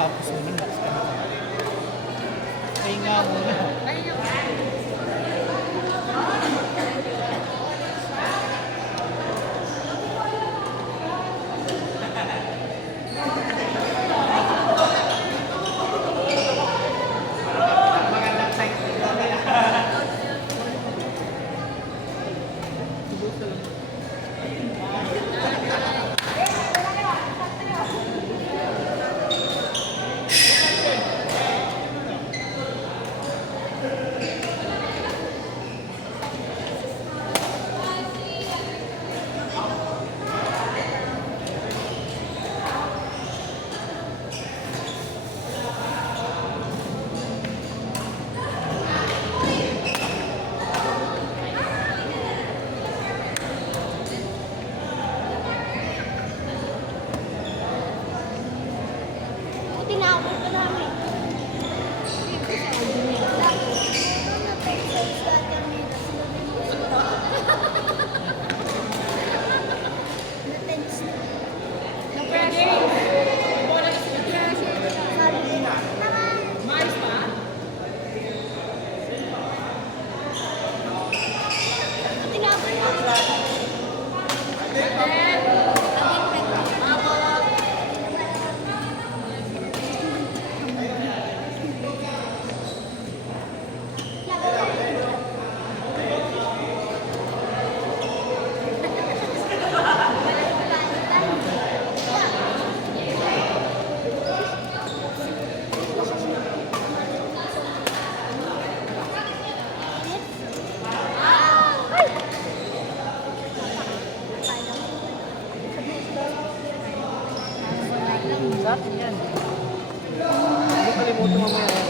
Tapos naman, ay nga muna. Tinawag ka namin. Sarap yan. Hindi kalimutan mamaya.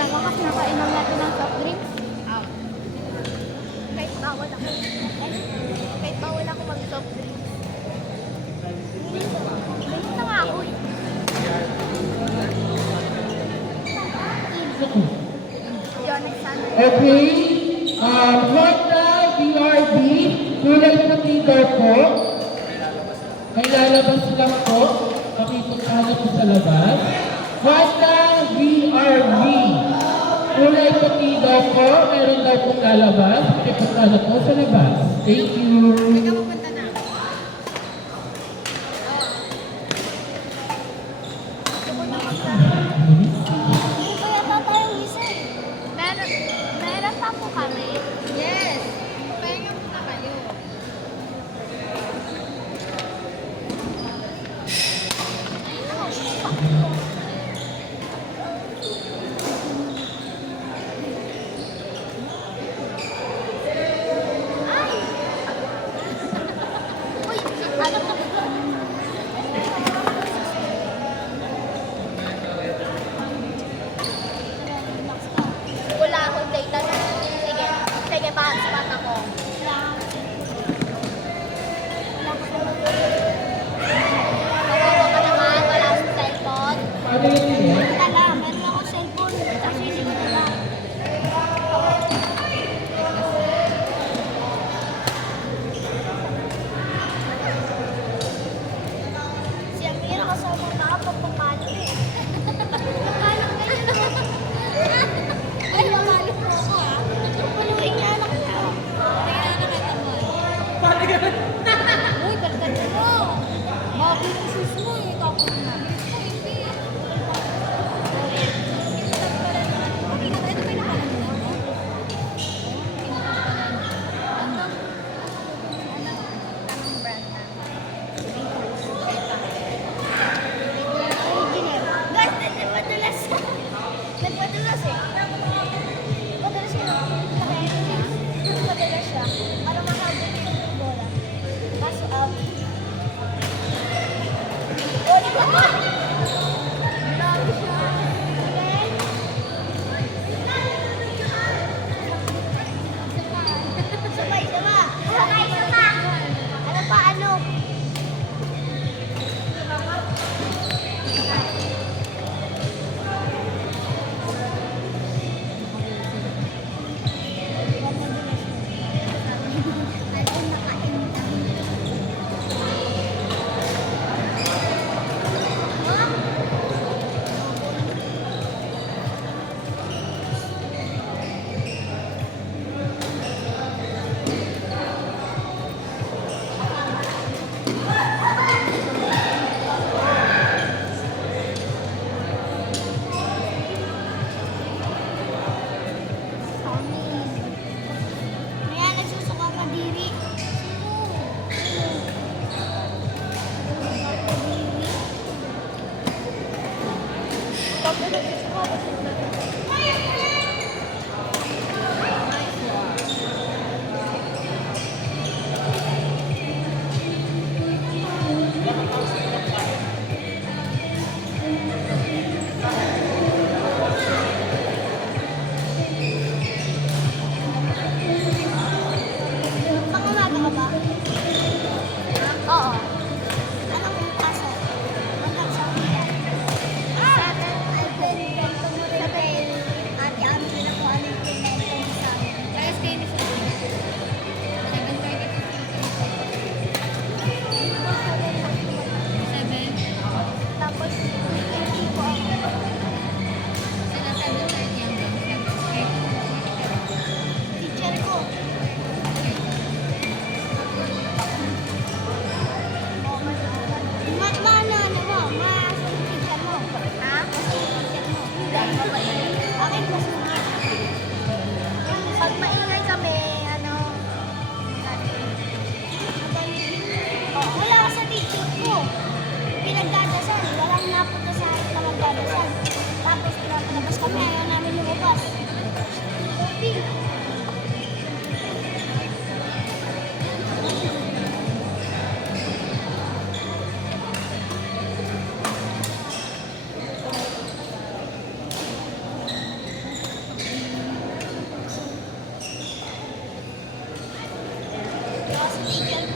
Sa wakas, nakainom natin ng soft drinks. Kahit bawal ako. Kahit bawal ako mag-soft drinks. Ganyan na nga ako eh. Yun, nagsabi. Okay. Right now, BRB, kulay puti daw po. May lalabas lang po. Pakipuntahan na po sa labas. Right now, BRB, kulay puti daw po. Meron daw pong lalabas. Pakipuntahan na po sa labas. Thank you. Hindi pa yata tayong isa eh. Meron pa po kami. Yes! Pahinga muna kayo. Ay!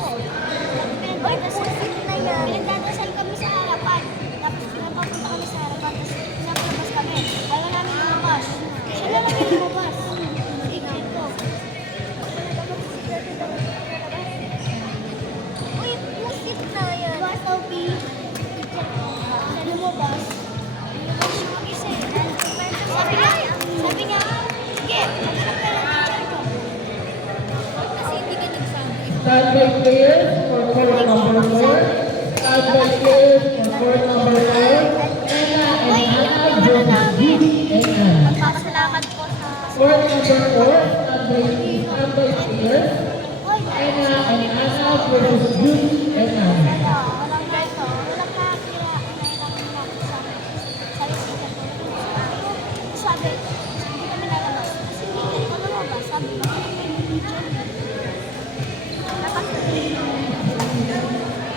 Pinagdadasal na yan. Pinagdadasal kami sa harapan. Tapos pinapapunta kami sa harapan. Tapos pinapalabas kami. Ayaw namin lumabas. Siya na lang yung lumabas. Tingnan ko. Uy, pusit na yan. Diba, Sophie? Siya lumabas. Lumabas siya mag-isa eh. Sabi niya, sige, maghanap ka ng teacher ko. Kasi hindi ka nagsabi. Stand by players for court number 4. Stand by players for court number 4. Ella and Anna versus Judy and Anna. Magpapasalamat po sa... Court number 4. Stand by players. Uy, Ella and Anna versus Judy and Anna. walang ganito. Walang nakakira. Sabi, hindi kami lalabas. Kasi hindi ko lumabas. Sabi, bakit may teacher?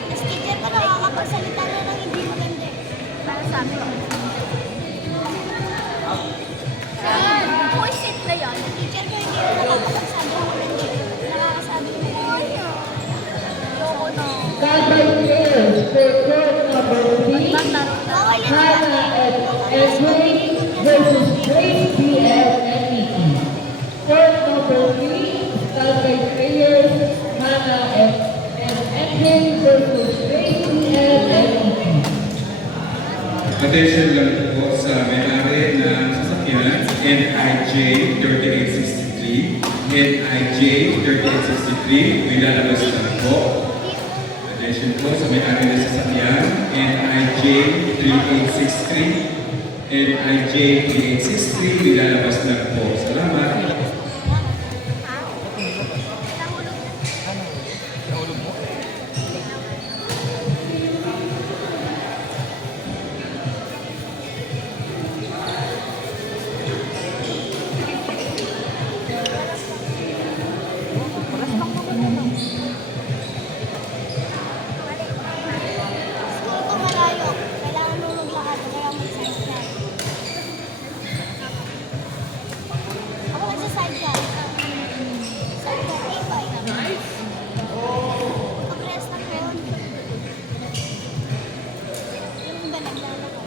Tapos teacher ko nakakapagsalita na ng hindi maganda eh. Para sa amin. Puisit na yan. Yung teacher ko hindi ko nakakapagsabi ng maganda eh. Nakakasabi ko na yun. Ayoko na. Stand by players for court number 3. Bawal yan. Hannah and Edwin versus Grace BL and Nikki. Court number 3. Stand by players Hannah and Edwin versus Grace BL and Nikki. Attention lang po sa may-ari ng sasakyan NIJ 3863. NIJ 3863, may lalabas na po. Attention po sa may-ari ng sasakyan NIJ 3863. NIJ 3863, may lalabas na po. Salamat. Nahulog mo? School ko malayo. Kailangan nulog lahat. Kaya mag-sidecar. Ako nagsa-sidecar. Sidecar, A5. Pag-rest ako. Yung ba naglalako?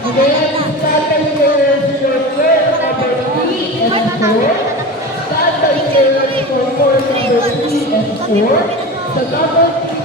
Again, stand by players for court number 3 and 4. Stand by players for court number 3 and 4. Sa double team